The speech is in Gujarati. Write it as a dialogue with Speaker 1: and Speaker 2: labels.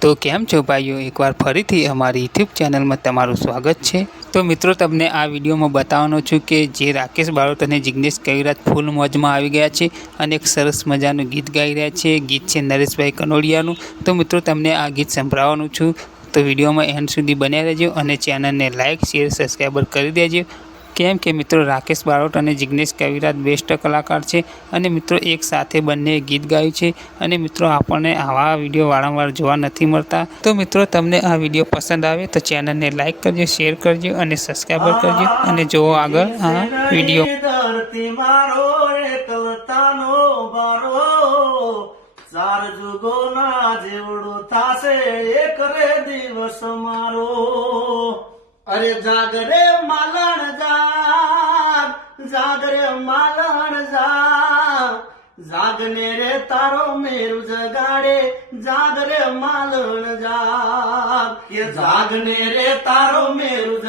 Speaker 1: તો કેમ છો ભાઈઓ? એકવાર ફરીથી અમારી યુટ્યુબ ચેનલમાં તમારું સ્વાગત છે. તો મિત્રો, તમને આ વિડીયોમાં બતાવવાનો છું કે જે રાકેશ બાળોત અને જિગ્નેશ કવિરાજ ફૂલ મોજમાં આવી ગયા છે અને એક સરસ મજાનું ગીત ગાઈ રહ્યા છે. ગીત છે નરેશભાઈ કનોડિયાનું. તો મિત્રો, તમને આ ગીત સંભળાવવાનું છું. તો વિડીયોમાં એન્ડ સુધી બન્યા રહેજો અને ચેનલને લાઇક શેર, સબસ્ક્રાઈબર કરી દેજો. કેમ કે મિત્રો રાકેશ બારોટ અને જિગ્નેશ કવિરાજ બેસ્ટ કલાકાર છે અને મિત્રો એક સાથે બંને ગીત ગાયું છે અને મિત્રો આપણને આવા વીડિયો વારંવાર જોવા નથી મળતા. તો મિત્રો તમને આ વીડિયો પસંદ આવે તો ચેનલને લાઇક કરજો, શેર કરજો અને સબસ્ક્રાઈબર કરજો અને જુઓ આગળ આ વીડિયો.
Speaker 2: ચાર જુગો જુગોના જેવડો થાશે, એક રે દિવસ મારો. અરે જાગરે માલણ જાગ જાગ રે માલણ જાગ જાગને રે તારો મેરું જગાડે જાગરે માલણ એ જાગને રે તારો મેરુ